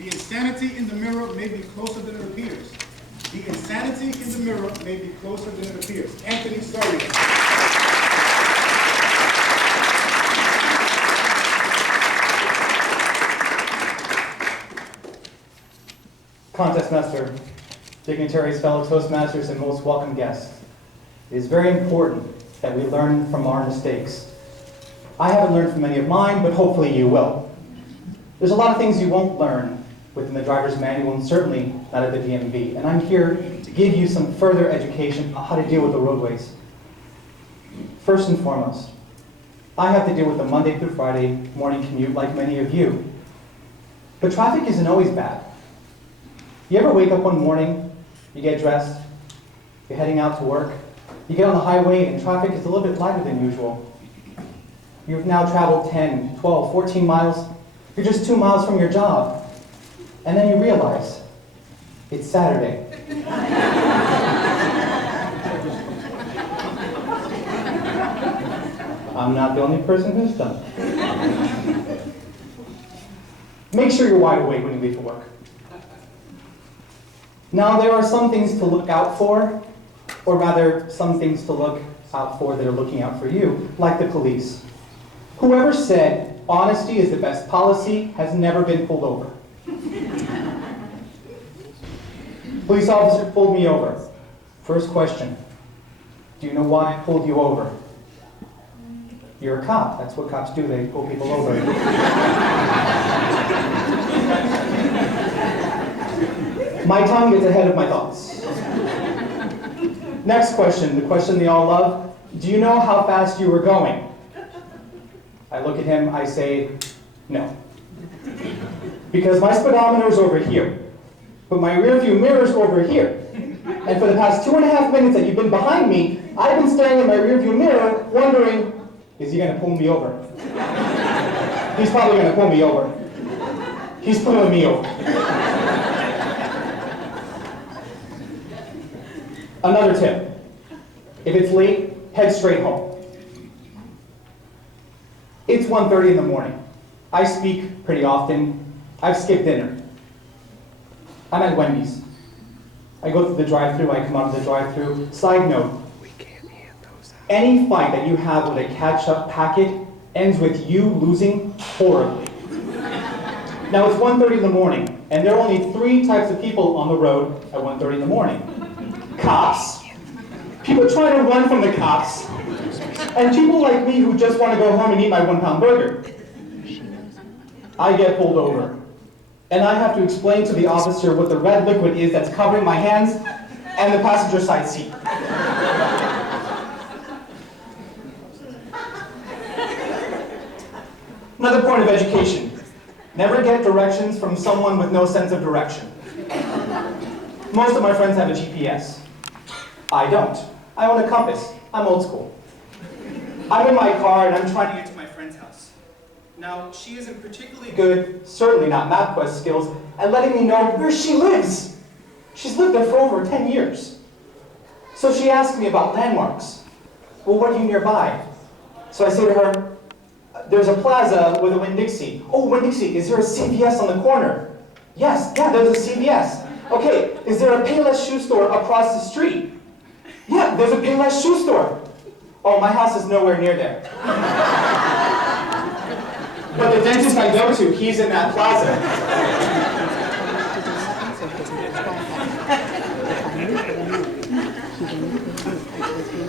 The insanity in the mirror may be closer than it appears. The insanity in the mirror may be closer than it appears. Anthony Sarian. Contest master, dignitaries, fellow Toastmasters, and most welcome guests. It is very important that we learn from our mistakes. I haven't learned from any of mine, but hopefully you will. There's a lot of things you won't learn within the driver's manual, and certainly not at the DMV. And I'm here to give you some further education on how to deal with the roadways. First and foremost, I have to deal with the Monday through Friday morning commute like many of you. But traffic isn't always bad. You ever wake up one morning, you get dressed, you're heading out to work, you get on the highway and traffic is a little bit lighter than usual. You've now traveled 10, 12, 14 miles, you're just 2 miles from your job. And then you realize, it's Saturday. I'm not the only person who's done it. Make sure you're wide awake when you leave for work. Now, there are some things to look out for, or rather, some things to look out for that are looking out for you, like the police. Whoever said honesty is the best policy has never been pulled over. Police officer pulled me over. First question, do you know why I pulled you over? You're a cop. That's what cops do, they pull people over. My tongue gets ahead of my thoughts. Next question, the question they all love. Do you know how fast you were going? I look at him, I say, no. Because my speedometer's over here, but my rearview mirror's over here. And for the past 2.5 minutes that you've been behind me, I've been staring at my rearview mirror, wondering, is he gonna pull me over? He's probably gonna pull me over. He's pulling me over. Another tip, if it's late, head straight home. It's 1:30 in the morning. I speak pretty often. I've skipped dinner. I'm at Wendy's. I go through the drive-thru, I come out of the drive-thru. Side note, any fight that you have with a ketchup packet ends with you losing horribly. Now it's 1:30 in the morning, and there are only 3 types of people on the road at 1:30 in the morning. Cops, people trying to run from the cops, and people like me who just want to go home and eat my 1-pound burger. I get pulled over, and I have to explain to the officer what the red liquid is that's covering my hands and the passenger side seat. Another point of education, never get directions from someone with no sense of direction. Most of my friends have a GPS. I don't. I own a compass. I'm old school. I'm in my car and I'm trying to get to my friend's house. Now, she isn't particularly good, certainly not MapQuest skills, at letting me know where she lives. She's lived there for over 10 years. So she asked me about landmarks. Well, what are you nearby? So I say to her, there's a plaza with a Winn-Dixie. Oh, Winn-Dixie, is there a CVS on the corner? Yes, yeah, there's a CVS. Okay, is there a Payless shoe store across the street? Yeah, there's a Payless shoe store. Oh, my house is nowhere near there. But the dentist I go to, he's in that plaza.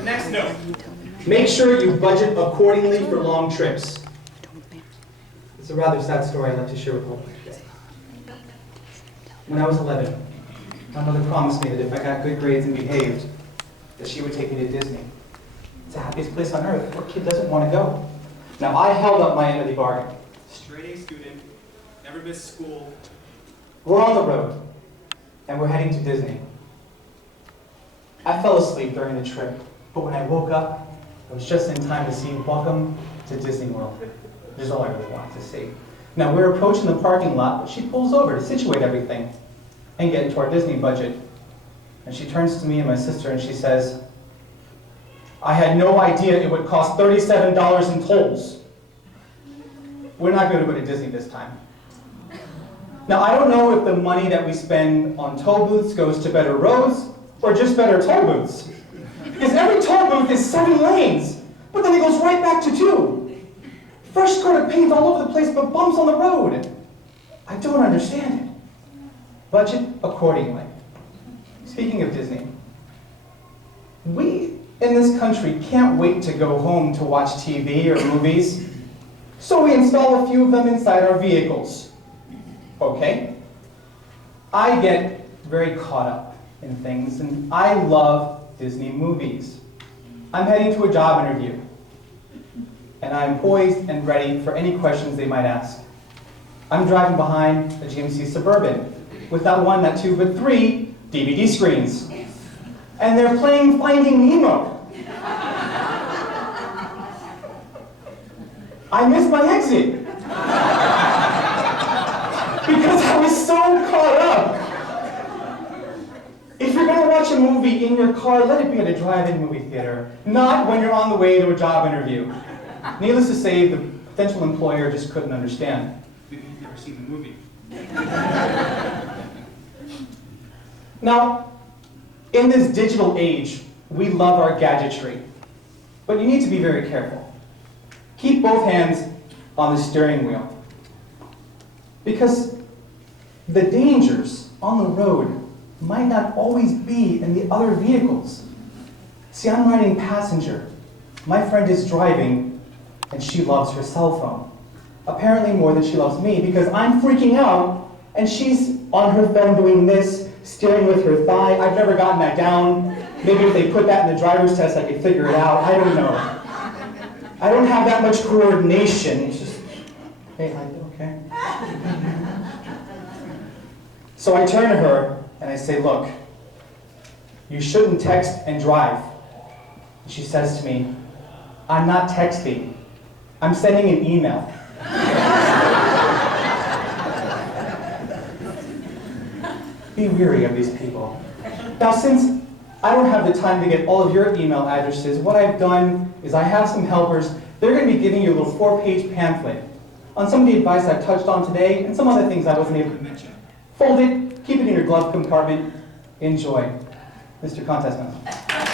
Next note. Make sure you budget accordingly for long trips. It's a rather sad story I'd like to share with all of you today. When I was 11, my mother promised me that if I got good grades and behaved, that she would take me to Disney. It's the happiest place on earth. What kid doesn't want to go? Now, I held up my end of the bargain. Straight A student, never missed school. We're on the road, and we're heading to Disney. I fell asleep during the trip, but when I woke up, I was just in time to see Welcome to Disney World, which is all I really wanted to see. Now, we're approaching the parking lot, but she pulls over to situate everything and get into our Disney budget. And she turns to me and my sister and she says, I had no idea it would cost $37 in tolls. We're not going to go to Disney this time. Now, I don't know if the money that we spend on toll booths goes to better roads or just better toll booths. Because every toll booth is 7 lanes, but then it goes right back to 2. Fresh coat of paint all over the place, but bumps on the road. I don't understand it. Budget accordingly. Speaking of Disney, we in this country can't wait to go home to watch TV or movies, so we install a few of them inside our vehicles. Okay? I get very caught up in things, and I love Disney movies. I'm heading to a job interview, and I'm poised and ready for any questions they might ask. I'm driving behind a GMC Suburban with not 1, not 2, but 3 DVD screens. And they're playing Finding Nemo. I missed my exit. Because I was so caught up. If you're going to watch a movie in your car, let it be at a drive-in movie theater, not when you're on the way to a job interview. Needless to say, the potential employer just couldn't understand. Maybe you've never seen the movie. Now, in this digital age, we love our gadgetry, but you need to be very careful. Keep both hands on the steering wheel, because the dangers on the road might not always be in the other vehicles. See, I'm riding passenger. My friend is driving, and she loves her cell phone. Apparently more than she loves me, because I'm freaking out, and she's on her phone doing this, steering with her thigh. I've never gotten that down. Maybe if they put that in the driver's test, I could figure it out. I don't know. I don't have that much coordination. It's just, hey, how you doing, okay? So I turn to her and I say, look, you shouldn't text and drive. And she says to me, I'm not texting. I'm sending an email. Be weary of these people. Now, since I don't have the time to get all of your email addresses, what I've done is I have some helpers. They're going to be giving you a little 4-page pamphlet on some of the advice I've touched on today and some other things I wasn't able to mention. Fold it, keep it in your glove compartment. Enjoy. Mr. Contest Master.